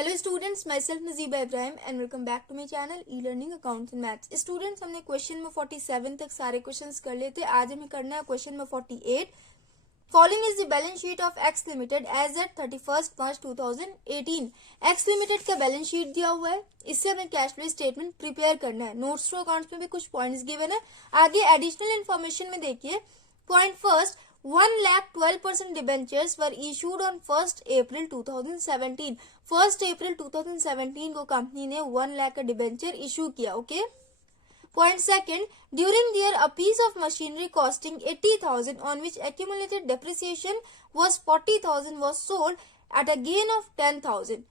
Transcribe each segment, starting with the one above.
Hello students, myself Najiba Ibrahim and welcome back to my channel e learning accounts and maths. Students, हमने question number 47 तक सारे questions कर लिए थे। आज हमें करना है question number 48। Following is the balance sheet of X limited as at 31 March 2018। X limited का बैलेंस शीट दिया हुआ है, इससे हमें कैश फ्लो स्टेटमेंट प्रिपेयर करना है। नोट्स टू अकाउंट्स में भी कुछ पॉइंट्स गिवन है। आगे एडिशनल इन्फॉर्मेशन में देखिए। Point first, 1,12% debentures were issued on 1 April 2017। 1 April 2017 को कंपनी ने 1 लाख का डिबेंचर इशू किया। Okay. Point second, during the year a piece of machinery costing 80,000 on which accumulated depreciation was 40,000 was sold at a gain of 10,000।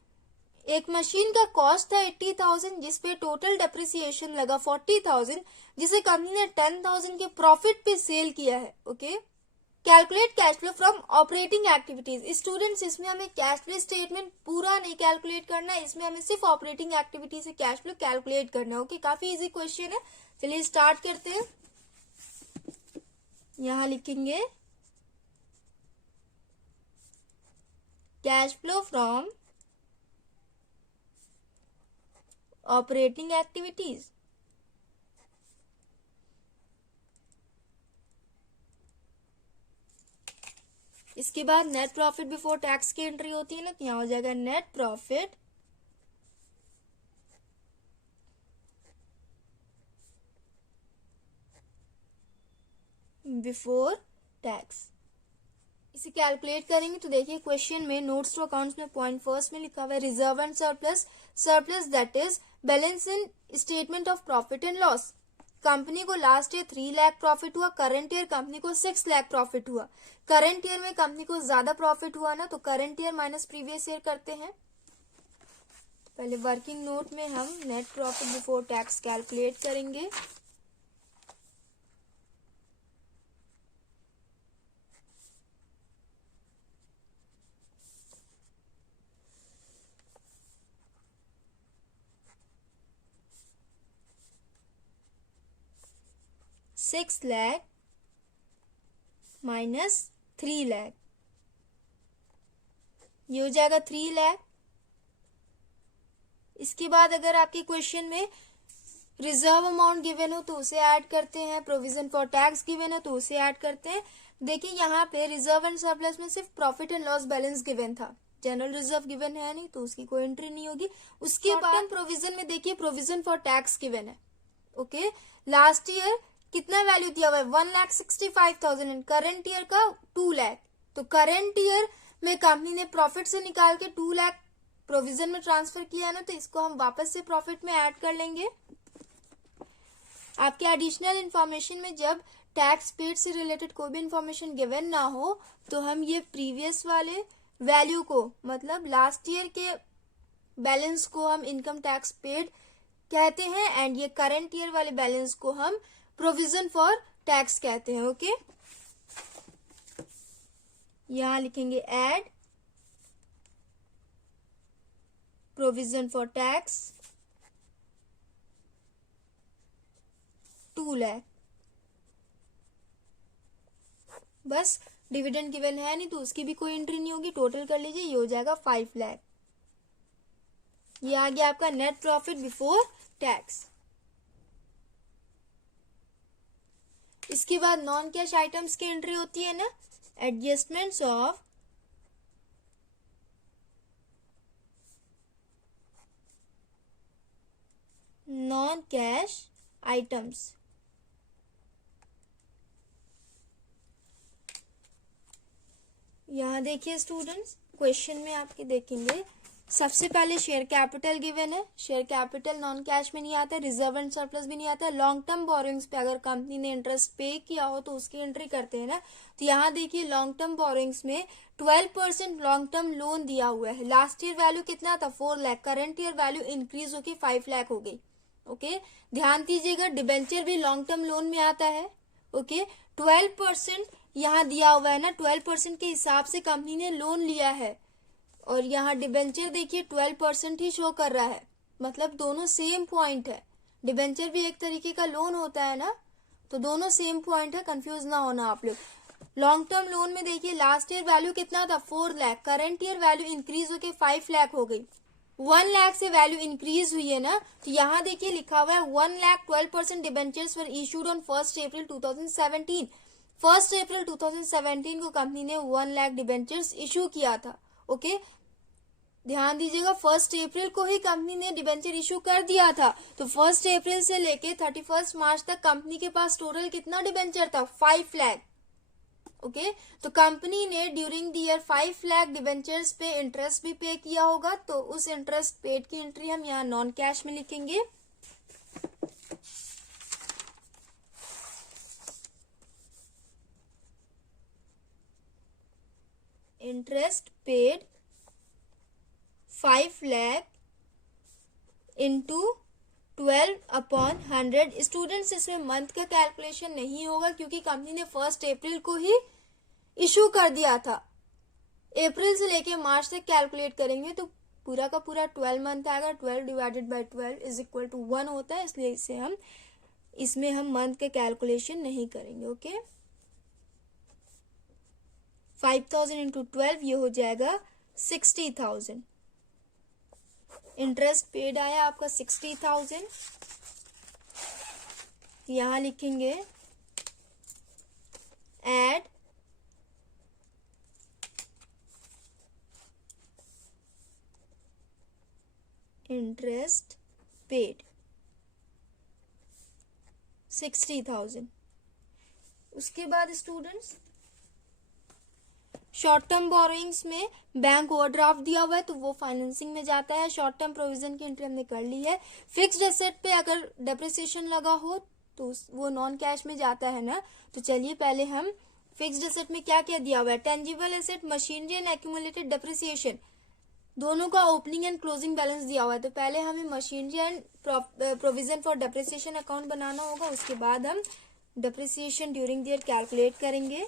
एक machine का cost था 80,000 जिसपे total depreciation लगा 40,000, जिसे कंपनी ने 10,000 के प्रॉफिट पे सेल किया है। Okay. Calculate cash flow from operating activities. Students, इसमें हमें कैश फ्लो स्टेटमेंट पूरा नहीं कैलकुलेट करना है, इसमें हमें सिर्फ ऑपरेटिंग एक्टिविटी से कैश फ्लो कैलकुलेट करना है। ओके, काफी इजी क्वेश्चन है। चलिए स्टार्ट करते हैं। यहां लिखेंगे cash flow from operating activities. इसके बाद नेट प्रॉफिट बिफोर टैक्स की एंट्री होती है ना, तो यहां हो जाएगा नेट प्रॉफिट बिफोर टैक्स। इसे कैलकुलेट करेंगे तो देखिए क्वेश्चन में नोट्स टू अकाउंट्स में पॉइंट फर्स्ट में लिखा हुआ है reserve and surplus. Surplus that is balance in statement of profit and loss. Company को लास्ट ईयर 3 लाख प्रॉफिट हुआ, करंट ईयर कंपनी को 6 लाख प्रॉफिट हुआ। करंट ईयर में कंपनी को ज्यादा प्रॉफिट हुआ ना, तो current year minus previous year करते हैं। पहले वर्किंग नोट में हम net profit before tax calculate करेंगे। $6 लाख माइनस 3 लाख, ये हो जाएगा 3 लाख। इसके बाद अगर आपके क्वेश्चन में रिजर्व अमाउंट गिवन हो तो उसे ऐड करते हैं, प्रोविजन फॉर टैक्स गिवन है तो उसे ऐड करते हैं। देखिए यहाँ पे रिजर्व एंड सरप्लस में सिर्फ profit and loss balance given था, जनरल रिजर्व गिवन है नहीं, तो उसकी कोई एंट्री नहीं होगी। उसके बाद प्रोविजन में देखिए प्रोविजन फॉर टैक्स गिवन है। ओके, लास्ट ईयर कितना वैल्यू दिया हुआ है 1,65,000 एंड करंट ईयर का 2 लाख। तो करंट ईयर में कंपनी ने प्रॉफिट से निकाल के 2 लाख प्रोविजन में ट्रांसफर किया ना, तो इसको हम वापस से प्रॉफिट में ऐड कर लेंगे। आपके एडिशनल इंफॉर्मेशन में जब टैक्स पेड से रिलेटेड कोई भी इंफॉर्मेशन गिवन ना हो तो हम ये प्रीवियस वाले वैल्यू को, मतलब लास्ट ईयर के बैलेंस को हम इनकम टैक्स पेड कहते हैं एंड ये करंट ईयर वाले बैलेंस को हम प्रोविजन फॉर टैक्स कहते हैं। ओके, यहां लिखेंगे add provision for tax 2 lakh. बस डिविडेंड गिवन है नहीं तो उसकी भी कोई एंट्री नहीं होगी, टोटल कर लीजिए, ये हो जाएगा 5 लाख। ये आ गया आपका नेट प्रॉफिट बिफोर टैक्स। इसके बाद नॉन कैश आइटम्स की एंट्री होती है ना, adjustments of non cash items. यहां देखिए स्टूडेंट्स, क्वेश्चन में आपके देखेंगे सबसे पहले शेयर कैपिटल गिवन है। शेयर कैपिटल नॉन कैश में नहीं आता, रिजर्व एंड सरप्लस भी नहीं आता। लॉन्ग टर्म बोरोइंग्स पे अगर कंपनी ने इंटरेस्ट पे किया हो तो उसकी एंट्री करते हैं ना, तो यहाँ देखिए लॉन्ग टर्म बोरोइंग्स में 12% लॉन्ग टर्म लोन दिया हुआ है। लास्ट ईयर वैल्यू कितना था 4 lakh, current year value increase होकर 5 लाख हो गई। ओके, ध्यान दीजिएगा डिबेंचर भी लॉन्ग टर्म लोन में आता है। ओके, 12% यहाँ दिया हुआ है ना, 12% के हिसाब से कंपनी ने लोन लिया है और यहाँ डिबेंचर देखिए 12% ही शो कर रहा है, मतलब दोनों सेम पॉइंट है। डिबेंचर भी एक तरीके का लोन होता है ना, तो दोनों सेम पॉइंट है, कंफ्यूज ना होना आप लोग। लॉन्ग टर्म लोन में देखिए लास्ट ईयर वैल्यू कितना था 4 lakh, current year value increase होके 5 लाख हो गई। 1 लाख से वैल्यू इंक्रीज हुई है ना, तो यहाँ देखिए लिखा हुआ है 1,12% debentures were issued on 1 April 2017। 1 April 2017 को कंपनी ने 1 लाख डिबेंचर्स इशू किया था। ओके, ध्यान दीजिएगा 1 अप्रैल को ही कंपनी ने डिबेंचर इशू कर दिया था। तो 1 अप्रैल से लेके 31 मार्च तक कंपनी के पास टोटल कितना डिबेंचर था? 5 लाख। ओके, तो कंपनी ने during the year 5 lakh debentures पे इंटरेस्ट भी पे किया होगा, तो उस इंटरेस्ट पेड की एंट्री हम यहाँ नॉन कैश में लिखेंगे। Interest paid 5 lakh into 12/100। Students, इसमें मंथ का कैलकुलेशन नहीं होगा क्योंकि कंपनी ने 1 अप्रैल को ही इशू कर दिया था। अप्रैल से लेके मार्च तक कैलकुलेट करेंगे तो पूरा का पूरा 12 मंथ आएगा। 12 divided by 12 is equal to 1 होता है, इसलिए इसमें हम मंथ का कैलकुलेशन नहीं करेंगे। ओके, 5000 इंटू 12 ये हो जाएगा 60,000। इंटरेस्ट पेड आया आपका 60,000। यहां लिखेंगे एड इंटरेस्ट पेड 60,000। उसके बाद स्टूडेंट्स, शॉर्ट टर्म बोरोइंग्स में बैंक ओवरड्राफ्ट दिया हुआ है तो वो फाइनेंसिंग में जाता है। शॉर्ट टर्म प्रोविजन की एंट्री हमने कर ली है। फिक्स्ड एसेट पे अगर डेप्रिसिएशन लगा हो तो वो नॉन कैश में जाता है ना। तो चलिए पहले हम फिक्स्ड एसेट में क्या क्या दिया हुआ है। Tangible asset, machinery and accumulated depreciation, दोनों का ओपनिंग एंड क्लोजिंग बैलेंस दिया हुआ है। तो पहले हमें machinery and provision for depreciation account बनाना होगा, उसके बाद हम depreciation during the year calculate करेंगे।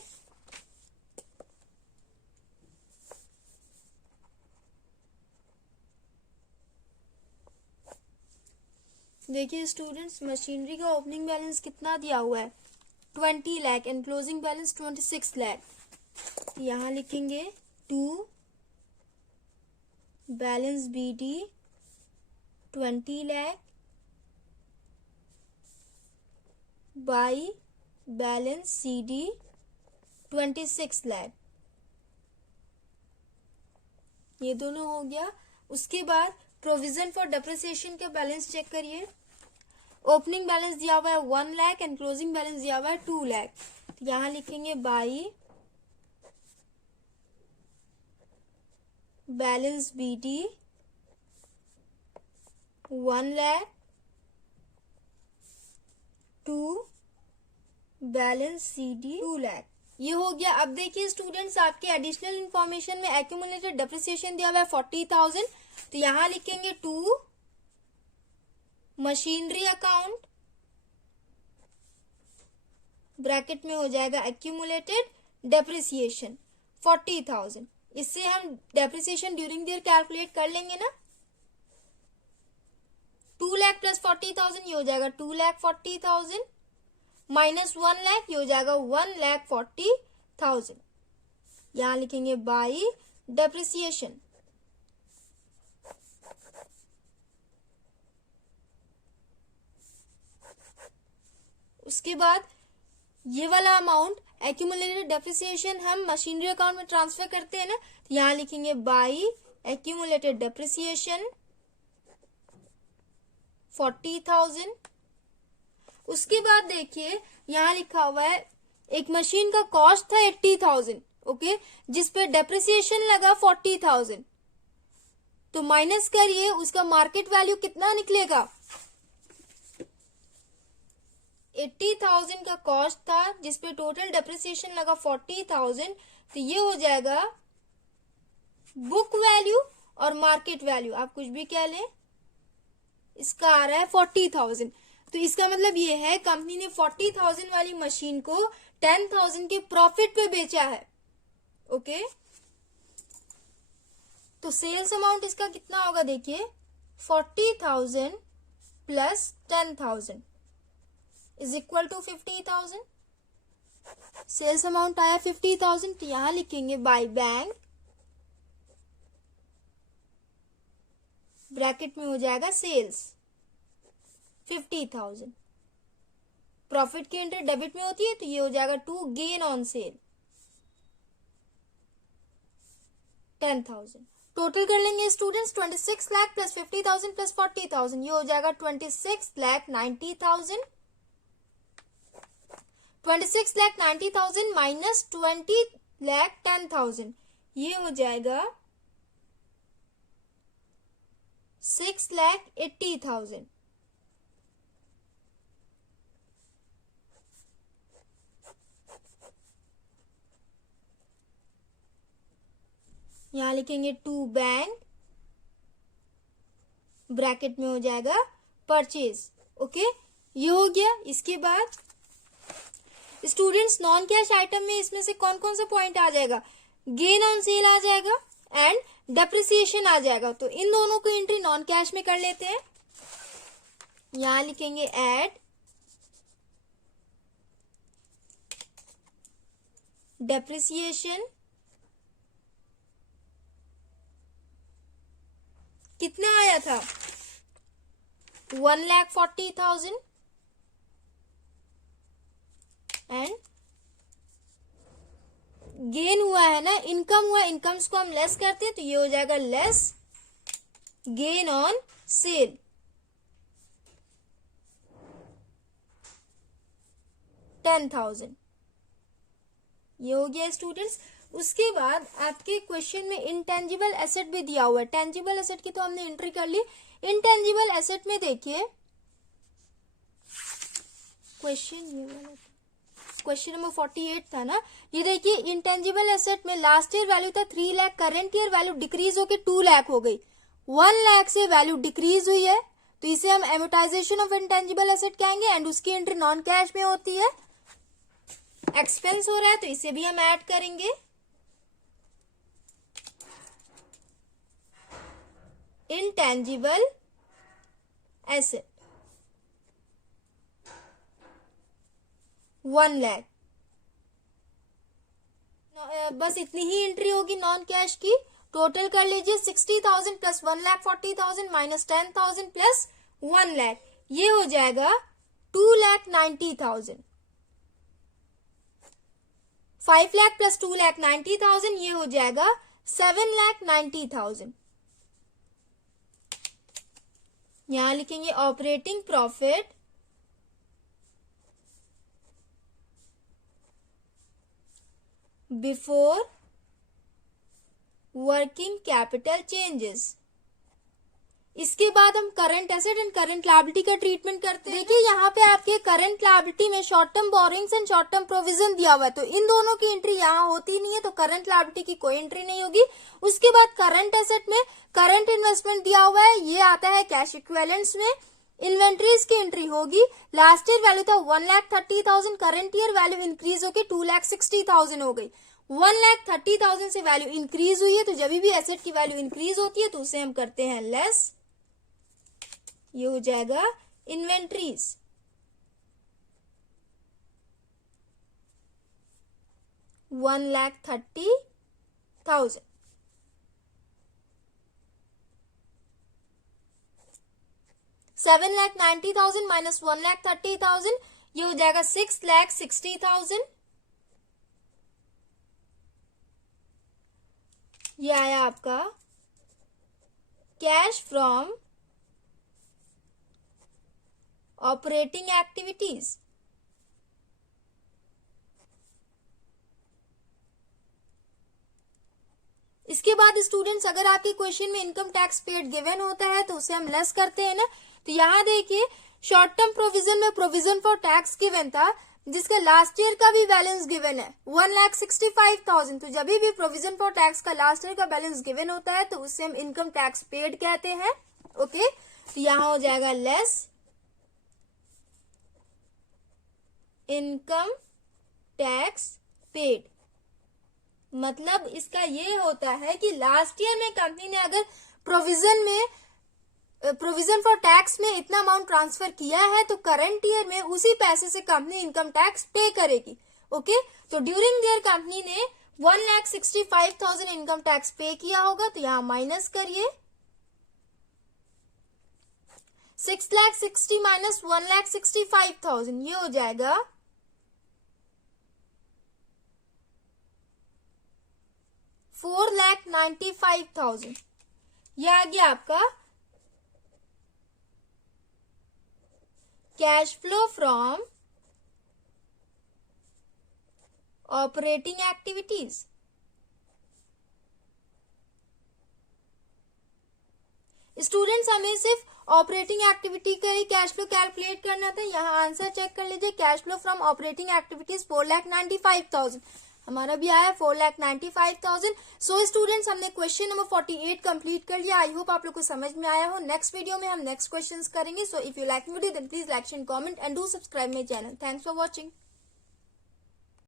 देखिए स्टूडेंट्स, मशीनरी का ओपनिंग बैलेंस कितना दिया हुआ है? 20 lakh and closing balance 26 lakh. यहाँ लिखेंगे to balance BD 20 lakh by balance CD 26 lakh. ये दोनों हो गया। उसके बाद प्रोविजन फॉर डेप्रिसिएशन का बैलेंस चेक करिए। ओपनिंग बैलेंस दिया हुआ है 1 लाख एंड क्लोजिंग बैलेंस दिया हुआ है 2 लाख। तो यहां लिखेंगे by balance BD 1 lakh to balance CD 2 lakh. ये हो गया। अब देखिए स्टूडेंट्स, आपके एडिशनल इंफॉर्मेशन में एक्यूमुलेटेड डेप्रिसिएशन दिया हुआ है 40,000। तो यहां लिखेंगे टू मशीनरी अकाउंट, ब्रैकेट में हो जाएगा एक्यूमुलेटेड डेप्रिसिएशन 40,000। इससे हम depreciation during the year calculate कर लेंगे ना। 2 लाख प्लस 40,000 ये हो जाएगा 2,40,000 माइनस 1 लाख ये हो जाएगा 1,40,000। यहां लिखेंगे बाई डेप्रिसिएशन। उसके बाद ये वाला अमाउंट एक्यूमुलेटेड डेप्रिसिएशन हम मशीनरी अकाउंट में ट्रांसफर करते हैं ना, तो यहां लिखेंगे बाई एक्यूमुलेटेड डेप्रिसिएशन 40,000। उसके बाद देखिए यहां लिखा हुआ है एक मशीन का कॉस्ट था 80,000, ओके, जिसपे डेप्रिसिएशन लगा 40,000। तो माइनस करिए, उसका मार्केट वैल्यू कितना निकलेगा? 80,000 का कॉस्ट था जिसपे टोटल डेप्रिसिएशन लगा 40,000। तो ये हो जाएगा बुक वैल्यू और मार्केट वैल्यू, आप कुछ भी कह लें, इसका आ रहा है 40,000। तो इसका मतलब ये है कंपनी ने 40,000 वाली मशीन को 10,000 के प्रॉफिट पे बेचा है। ओके, तो सेल्स अमाउंट इसका कितना होगा? देखिए 40,000 plus 10,000 is equal to 50,000। Sales amount आया 50,000। तो यहां लिखेंगे बाय बैंक ब्रैकेट में हो जाएगा सेल्स 50,000। प्रॉफिट की एंट्री डेबिट में होती है तो ये हो जाएगा to gain on sale 10,000। Total कर लेंगे स्टूडेंट्स 26 लाख प्लस 50,000 प्लस 40,000, ये हो जाएगा 26,90,000। 26,90,000 माइनस 20,10,000, ये हो जाएगा 6,80,000। यहां लिखेंगे टू बैंक, ब्रैकेट में हो जाएगा परचेज। ओके, ये हो गया। इसके बाद स्टूडेंट्स नॉन कैश आइटम में इसमें से कौन कौन सा पॉइंट आ जाएगा? गेन ऑन सेल आ जाएगा एंड डेप्रिसिएशन आ जाएगा। तो इन दोनों को एंट्री नॉन कैश में कर लेते हैं। यहां लिखेंगे ऐड डेप्रिसिएशन, कितना आया था? 1,40,000 एंड गेन हुआ है ना, इनकम हुआ, इनकम्स को हम लेस करते हैं तो ये हो जाएगा लेस गेन ऑन सेल 10,000। ये हो गया स्टूडेंट्स। उसके बाद आपके क्वेश्चन में इंटेंजिबल एसेट भी दिया हुआ है। टेंजिबल एसेट की तो हमने एंट्री कर ली। इंटेंजिबल एसेट में देखिए क्वेश्चन नंबर 48 था ना, ये देखिए इंटेंजिबल एसेट में लास्ट ईयर वैल्यू था 3 lakh, current year value decrease होकर 2 लाख हो गई। 1 लाख से वैल्यू डिक्रीज हुई है तो इसे हम एमोटाइजेशन ऑफ इंटेंजिबल एसेट कहेंगे एंड उसकी एंट्री नॉन कैश में होती है। एक्सपेंस हो रहा है तो इसे भी हम ऐड करेंगे। इंटेंजिबल एसेट 1 लाख, बस इतनी ही एंट्री होगी नॉन कैश की। टोटल कर लीजिए 60,000 प्लस 1,40,000 माइनस 10,000 प्लस 1 लाख, ये हो जाएगा 2,90,000। 5 लाख प्लस 2,90,000 ये हो जाएगा 7,90,000। यहां लिखेंगे operating profit before working capital changes. इसके बाद हम current asset and current liability का ट्रीटमेंट करते हैं। देखिए यहाँ पे आपके करंट लायबिलिटी में short term borrowings and short term provision दिया हुआ है तो इन दोनों की एंट्री यहाँ होती नहीं है तो करंट लायबिलिटी की कोई एंट्री नहीं होगी। उसके बाद करंट एसेट में करंट इन्वेस्टमेंट दिया हुआ है, ये आता है कैश इक्विवेलेंट्स में। इन्वेंट्रीज की एंट्री होगी, लास्ट ईयर वैल्यू था 1,30,000, करंट ईयर वैल्यू इंक्रीज होकर 2,60,000 हो गई। 1,30,000 से वैल्यू इंक्रीज हुई है तो जब भी एसेट की वैल्यू इंक्रीज होती है तो उसे हम करते हैं लेस, ये हो जाएगा इन्वेंट्रीज। $1,30,000। 7,90,000 माइनस 1,30,000 ये हो जाएगा 6,60,000। ये आया आपका कैश फ्रॉम ऑपरेटिंग एक्टिविटीज। इसके बाद स्टूडेंट्स अगर आपके क्वेश्चन में इनकम टैक्स पेड गिवन होता है तो उसे हम लेस करते हैं ना। तो यहां देखिए शॉर्ट टर्म प्रोविजन में प्रोविजन फॉर टैक्स गिवन था जिसका लास्ट ईयर का भी बैलेंस गिवन है 1,65,000। तो जब भी प्रोविजन फॉर टैक्स का लास्ट ईयर का बैलेंस गिवन होता है तो उससे हम इनकम टैक्स पेड कहते हैं। ओके, तो यहां हो जाएगा लेस इनकम टैक्स पेड। मतलब इसका ये होता है कि लास्ट ईयर में कंपनी ने अगर प्रोविजन फॉर टैक्स में इतना अमाउंट ट्रांसफर किया है तो करंट ईयर में उसी पैसे से कंपनी इनकम टैक्स पे करेगी। ओके, तो ड्यूरिंग ईयर कंपनी ने 1,65,000 इनकम टैक्स पे किया होगा तो यहां माइनस करिए 6,60,000 माइनस 1,65,000 ये हो जाएगा 4,95,000। ये आ गया आपका cash flow from operating activities. Students हमें सिर्फ ऑपरेटिंग एक्टिविटी का ही कैश फ्लो कैलकुलेट करना था। यहाँ आंसर चेक कर लीजिए, cash flow from operating activities 4,95,000 हमारा भी आया 4,95,000। सो स्टूडेंट्स हमने क्वेश्चन नंबर 48 कंप्लीट कर लिया। आई होप आप लोग को समझ में आया हो। नेक्स्ट वीडियो में हम नेक्स्ट क्वेश्चंस करेंगे। So if you like video then please like share comment and do subscribe my channel. Thanks for watching.